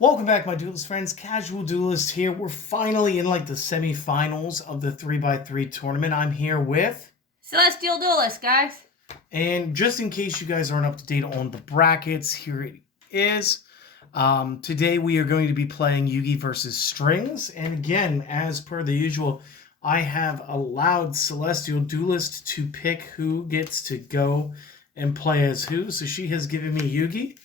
Welcome back, my Duelist friends. Casual Duelist here. We're finally in like the semifinals of the 3x3 tournament. I'm here with... Celestial Duelist, guys. And just in case you guys aren't up to date on the brackets, here it is. Today we are going to be playing Yugi versus Strings. And again, as per the usual, I have allowed Celestial Duelist to pick who gets to go and play as who. So she has given me Yugi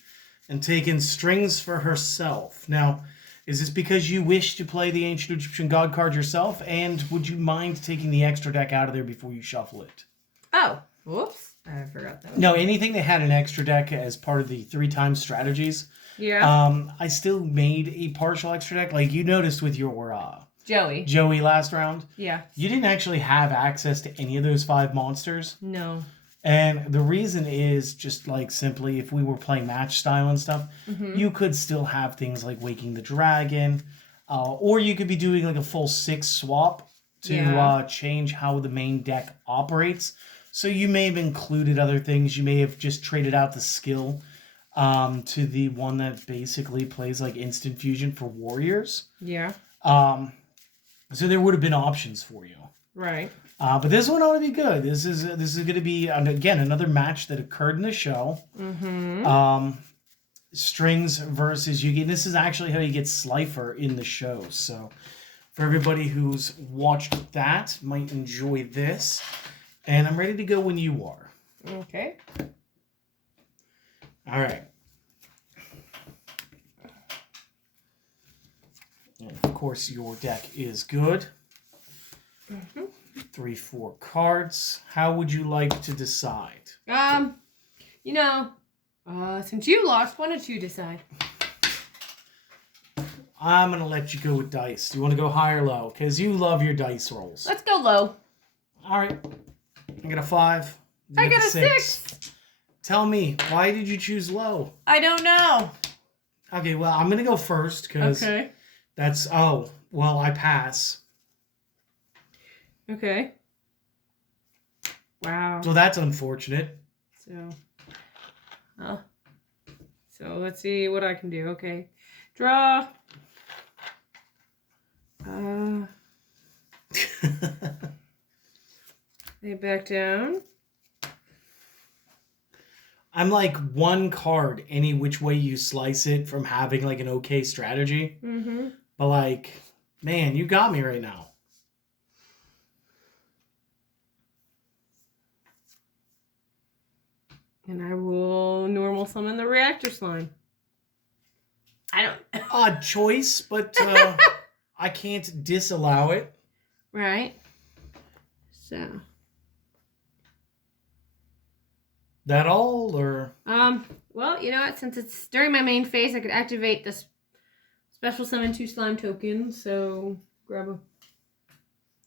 and taken Strings for herself. Now, is this because you wish to play the Ancient Egyptian God card yourself? And would you mind taking the extra deck out of there before you shuffle it? Oh, whoops. I forgot that. No, anything that had an extra deck as part of the 3 times strategies. Yeah. I still made a partial extra deck. Like you noticed with your Joey last round. Yeah. You didn't actually have access to any of those 5 monsters. No. And the reason is just like simply if we were playing match style and stuff, you could still have things like Waking the Dragon, or you could be doing like a full 6 swap to change how the main deck operates. So you may have included other things. You may have just traded out the skill to the one that basically plays like instant fusion for warriors. Yeah. So there would have been options for you. Right. But this one ought to be good. This is going to be, again, another match that occurred in the show. Strings versus Yugi. And this is actually how you get Slifer in the show. So for everybody who's watched that, might enjoy this. And I'm ready to go when you are. Okay. All right. And of course, your deck is good. 3, 4 cards. How would you like to decide? Since you lost, why don't you decide? I'm going to let you go with dice. Do you want to go high or low? Because you love your dice rolls. Let's go low. All right. I got a 5. I got a 6. Tell me, why did you choose low? I don't know. Okay, well, I'm going to go first because that's... Oh, well, I pass. Okay. Wow. So that's unfortunate. So let's see what I can do. Okay. Draw. Lay back down. I'm like 1 card any which way you slice it from having like an okay strategy. But like, man, you got me right now. And I will normal summon the reactor slime. I don't... Odd choice, but I can't disallow it. Right. So. That all, or? Well, you know what? Since it's during my main phase, I could activate this special summon 2 slime tokens. So, grab a...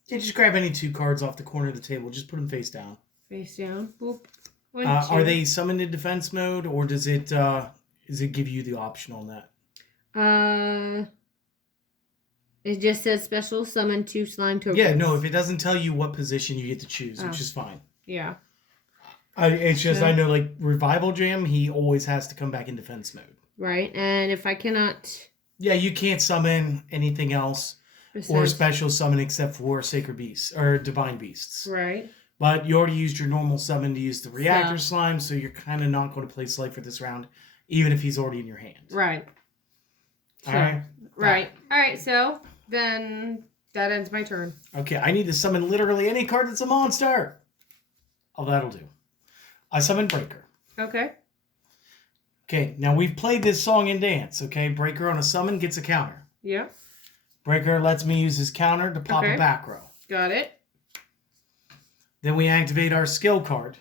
Yeah, just grab any 2 cards off the corner of the table. Just put them face down. Face down. Boop. Are they summoned in defense mode, or does it give you the option on that? It just says special summon 2 slime tokens. Yeah, no, if it doesn't tell you what position you get to choose, which is fine. Yeah. It's just, I know, like, Revival Jam, he always has to come back in defense mode. Right, and if I cannot... Yeah, you can't summon anything else or special summon except for Sacred Beasts, or Divine Beasts. Right. But you already used your normal summon to use the Reactor Slime, so you're kind of not going to play Slifer this round, even if he's already in your hand. Right. All right? Right. All right, so then that ends my turn. Okay, I need to summon literally any card that's a monster. Oh, that'll do. I summon Breaker. Okay. Okay, now we've played this song and dance, okay? Breaker on a summon gets a counter. Yeah. Breaker lets me use his counter to pop a back row. Got it. Then we activate our skill card.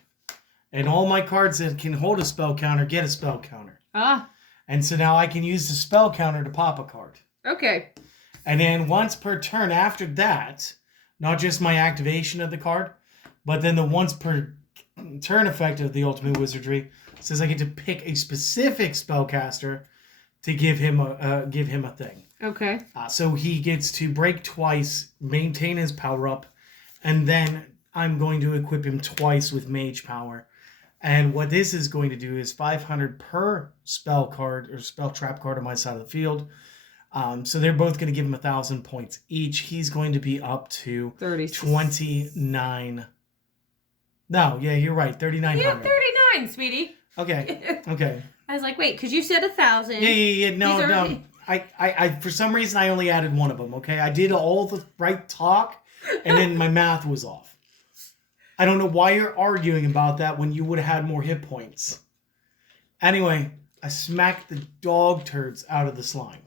And all my cards that can hold a spell counter get a spell counter. And so now I can use the spell counter to pop a card. Okay. And then once per turn after that, not just my activation of the card, but then the once per turn effect of the Ultimate Wizardry says I get to pick a specific spellcaster to give him a thing. Okay. So he gets to break twice, maintain his power up, and then I'm going to equip him twice with Mage Power. And what this is going to do is 500 per spell card or spell trap card on my side of the field. So they're both going to give him 1,000 points each. He's going to be up to 29. No, yeah, you're right. 3,900. Yeah, 39, sweetie. Okay. Okay. I was like, wait, because you said 1,000. Yeah. No. I for some reason I only added one of them. Okay, I did all the right talk, and then my math was off. I don't know why you're arguing about that when you would have had more hit points. Anyway, I smacked the dog turds out of the slime.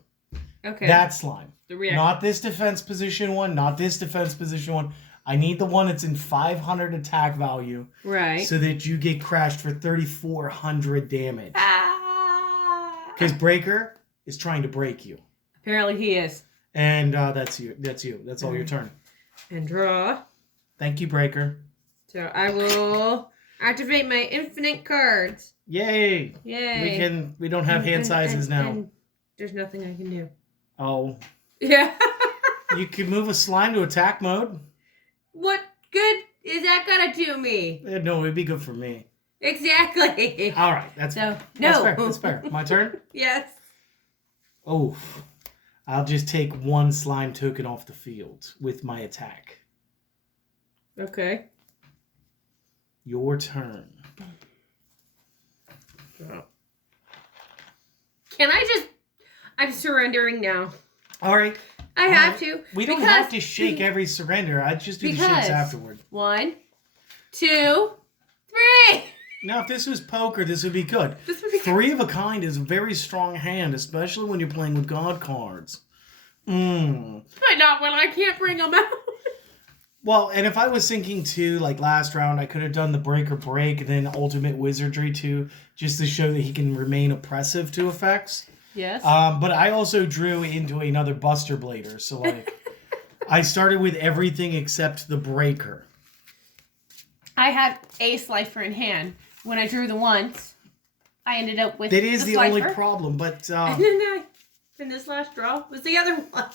Okay. That slime. The reaction. Not this defense position one, not this defense position one. I need the one that's in 500 attack value. Right. So that you get crashed for 3,400 damage. Ah. Because Breaker is trying to break you. Apparently he is. And that's you. That's all your turn. And draw. Thank you, Breaker. So I will activate my infinite cards. Yay! Yay. We don't have hand sizes now. And there's nothing I can do. Oh. Yeah. You could move a slime to attack mode. What good is that gonna do me? No, it'd be good for me. Exactly. All right, that's no. That's fair. My turn? Yes. Oh, I'll just take one slime token off the field with my attack. Okay. Your turn. Can I just... I'm surrendering now. All right. I have to. We don't have to shake every surrender. I just do the shakes afterward. 1, 2, 3. Now, if this was poker, this would be good. This would be 3 of a kind is a very strong hand, especially when you're playing with God cards. But not when I can't bring them out. Well, and if I was thinking too, like last round, I could have done the Breaker Break and then Ultimate Wizardry too, just to show that he can remain oppressive to effects. Yes. But I also drew into another Buster Blader, so like I started with everything except the Breaker. I had a Slifer in hand. When I drew the once, I ended up with that is the Slifer. only problem, but and then this last draw was the other one.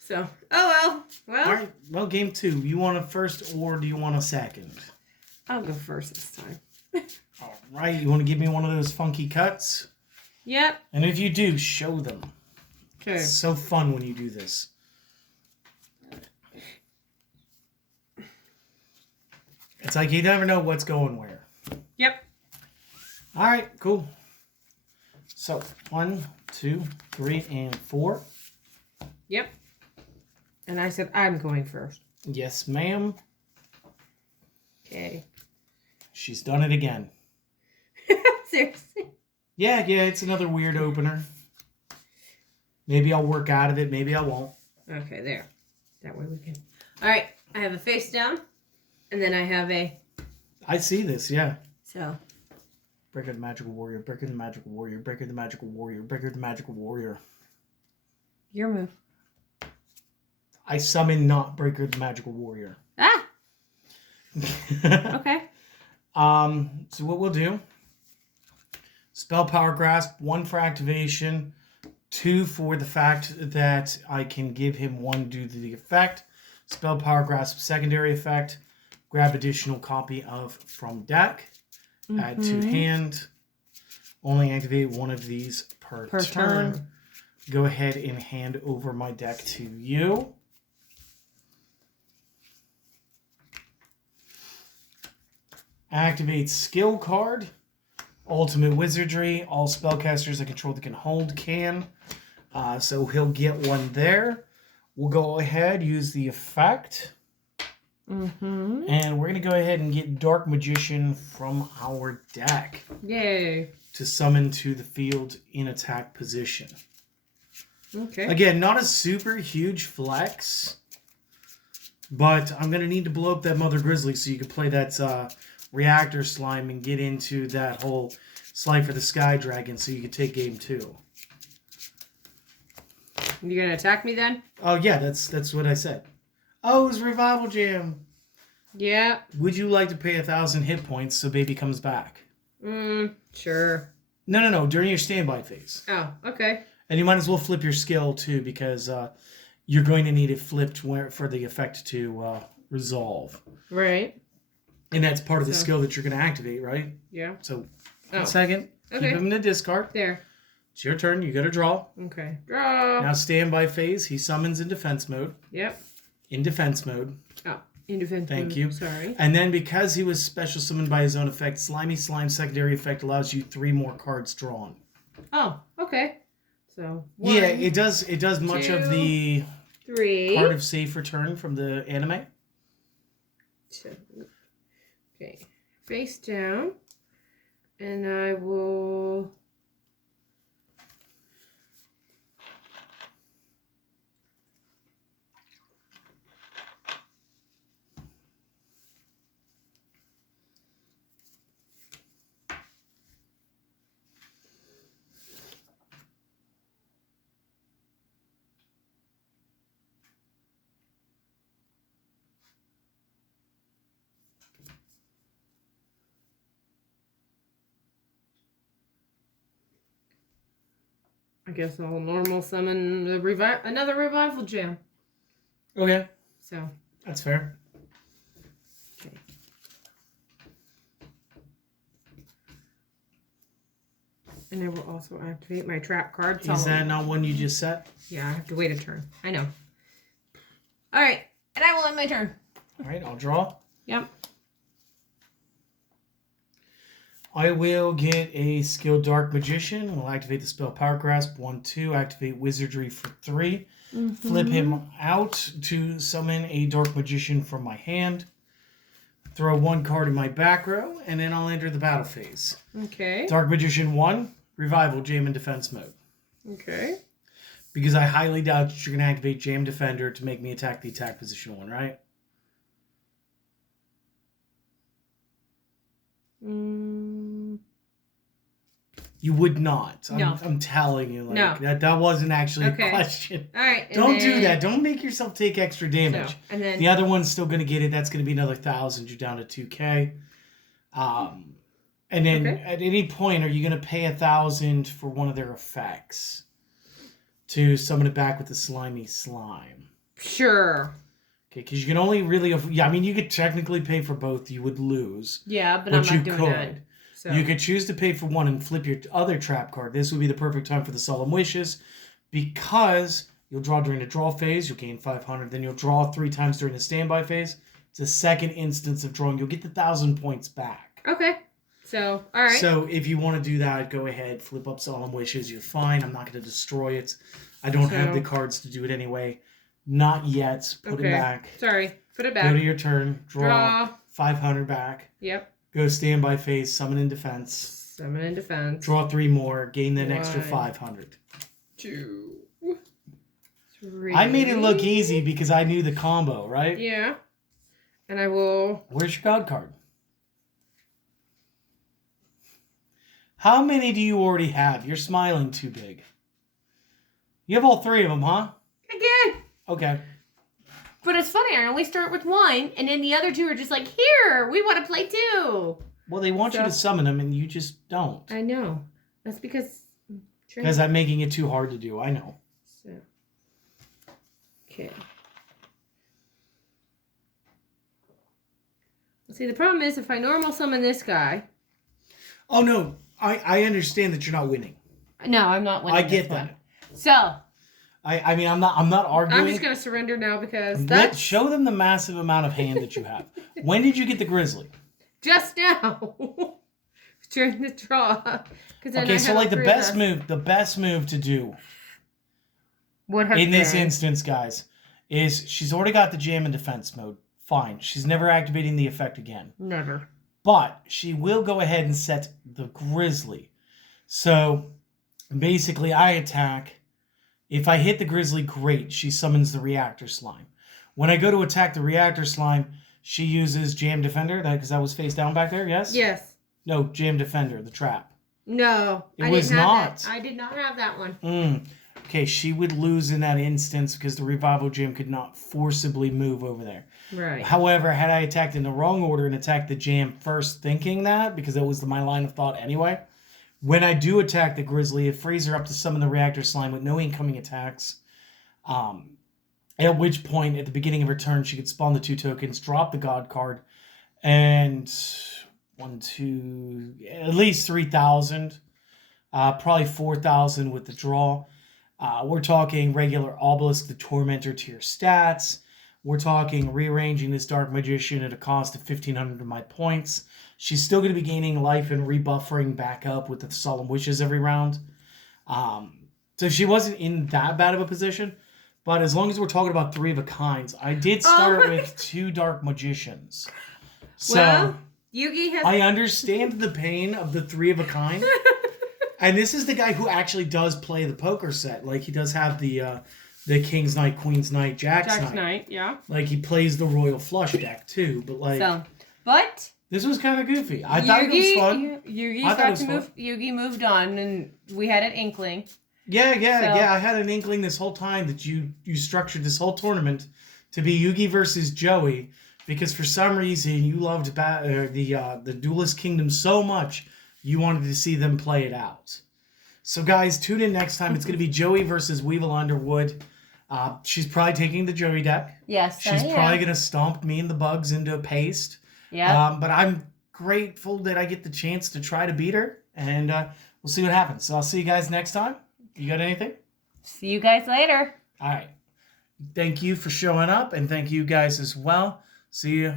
So, oh well. All right, well, game 2. You want a first or do you want a second? I'll go first this time. All right, you want to give me one of those funky cuts? Yep. And if you do, show them. Okay. It's so fun when you do this. It's like you never know what's going where. Yep. All right, cool. So 1, 2, 3, and 4. Yep. And I said I'm going first. Yes, ma'am. Okay. She's done it again. Seriously? Yeah, it's another weird opener. Maybe I'll work out of it. Maybe I won't. Okay, there. That way we can. All right. I have a face down, and then I have a. I see this. Yeah. So. Breaker the Magical Warrior. Breaker the Magical Warrior. Breaker the Magical Warrior. Breaker the Magical Warrior. Your move. I summon not Breaker the Magical Warrior. Ah. Okay. So what we'll do. Spell Power Grasp, 1 for activation, 2 for the fact that I can give him 1 due to the effect. Spell Power Grasp, secondary effect, grab additional copy of from deck, add to hand, only activate 1 of these per turn. Go ahead and hand over my deck to you. Activate skill card. Ultimate Wizardry. All spellcasters I control that can hold can. So he'll get 1 there. We'll go ahead, use the effect. And we're going to go ahead and get Dark Magician from our deck. Yay. To summon to the field in attack position. Okay. Again, not a super huge flex. But I'm going to need to blow up that Mother Grizzly so you can play that Reactor Slime and get into that whole Slime for the Sky Dragon so you can take game 2. You gonna attack me then? Oh yeah, that's what I said. Oh, it's Revival Jam. Yeah. Would you like to pay 1,000 hit points so baby comes back? Sure. No. During your standby phase. Oh, okay. And you might as well flip your skill too because you're going to need it flipped for the effect to resolve. Right. And that's part of the So- skill that you're going to activate, right? Yeah. So, Oh. one second. Okay. Keep him in the discard. There. It's your turn. You got to draw. Okay. Draw. Now, standby phase. He summons in defense mode. Yep. In defense mode. Oh, in defense Thank mode. you. Sorry. And then because he was special summoned by his own effect, Slimy Slime secondary effect allows you 3 more cards drawn. Oh, okay. So, 1, Yeah, it does much of 2, the 3. part of safe return from the anime. Okay. Face down. And I will... I guess I'll normal summon the another revival gem. Okay, So, that's fair. okay. And I will also activate my trap card. Is that not one you just set? Yeah, I have to wait a turn. I know. All right, and I will end my turn. All right, I'll draw. Yep. I will get a skilled Dark Magician. We'll activate the spell Power Grasp. 1/2. Activate Wizardry for 3. Flip him out to summon a Dark Magician from my hand. Throw 1 card in my back row, and then I'll enter the battle phase. Okay. Dark Magician 1, Revival, Jam in Defense mode. Okay. Because I highly doubt that you're going to activate Jam Defender to make me attack the attack position 1, right? You would not. No. I'm telling you. Like, No. that wasn't actually Okay. a question. All right. Don't do that. Don't make yourself take extra damage. So, and then The other one's still going to get it. That's going to be another 1,000. You're down to 2K. And then Okay. at any point, are you going to pay 1,000 for one of their effects to summon it back with the slimy slime? sure. Okay, because you can only really... Yeah, I mean, you could technically pay for both. You would lose. Yeah, but But I'm not you doing could. that. So. You could choose to pay for one and flip your other trap card. This would be the perfect time for the Solemn Wishes because you'll draw during the draw phase. You'll gain 500. Then you'll draw 3 times during the standby phase. It's a second instance of drawing. You'll get the 1,000 points back. Okay. So, all right. So if you want to do that, go ahead. Flip up Solemn Wishes. You're fine. I'm not going to destroy it. I don't have the cards to do it anyway. Not yet. Put it back. Sorry. Put it Go back. to your turn. Draw 500 back. Yep. Go standby phase. Summon in defense. Summon in defense. Draw 3 more. Gain that extra 1, 500. 2, 3. I made it look easy because I knew the combo, right? Yeah. And I will... Where's your god card? How many do you already have? You're smiling too big. You have all 3 of them, huh? Again! Okay. But it's funny, I only start with 1, and then the other 2 are just like, here, we want to play 2. Well, they want you to summon them, and you just don't. I know. That's because... Because I'm making it too hard to do. I know. So. Okay. See, the problem is if I normal summon this guy... Oh, no. I understand that you're not winning. No, I'm not winning I get this one. that. So... I mean, I'm not arguing. I'm just going to surrender now because Let's show them the massive amount of hand that you have. When did you get the grizzly? just now. During the draw. Okay, so like the best move to do in this instance, guys, is she's already got the jam in defense mode. Fine. She's never activating the effect again. Never. But she will go ahead and set the grizzly. So basically I attack. If I hit the grizzly, great. She summons the reactor slime. When I go to attack the reactor slime, she uses Jam Defender, because that was face down back there, yes? Yes. No, Jam Defender, the trap. No. It was not. I did not have that one. Okay, she would lose in that instance because the Revival Jam could not forcibly move over there. Right. However, had I attacked in the wrong order and attacked the Jam first thinking that, because that was my line of thought anyway, when I do attack the Grizzly, it frees her up to summon the Reactor Slime with no incoming attacks. At which point, at the beginning of her turn, she could spawn the 2 tokens, drop the God card, and at least 3,000, probably 4,000 with the draw. We're talking regular Obelisk the Tormentor tier stats. We're talking rearranging this Dark Magician at a cost of 1,500 of my points. She's still going to be gaining life and rebuffering back up with the Solemn Wishes every round. So she wasn't in that bad of a position. But as long as we're talking about 3 of a kinds, I did start with 2 Dark Magicians. So well, Yugi has... I understand the pain of the 3 of a kind. And this is the guy who actually does play the poker set. Like, he does have the King's Knight, Queen's Knight, Jack's Knight. Yeah. Like, he plays the Royal Flush deck, too. But, like... But... This was kind of goofy. I thought it was fun. Yugi moved on, and we had an inkling. Yeah. I had an inkling this whole time that you structured this whole tournament to be Yugi versus Joey, because for some reason you loved the Duelist Kingdom so much you wanted to see them play it out. So guys, tune in next time. It's going to be Joey versus Weevil Underwood. She's probably taking the Joey deck. Yes, she's probably going to stomp me and the bugs into a paste. Yeah. But I'm grateful that I get the chance to try to beat her, and we'll see what happens. So I'll see you guys next time. You got anything? See you guys later. All right. Thank you for showing up, and thank you guys as well. See you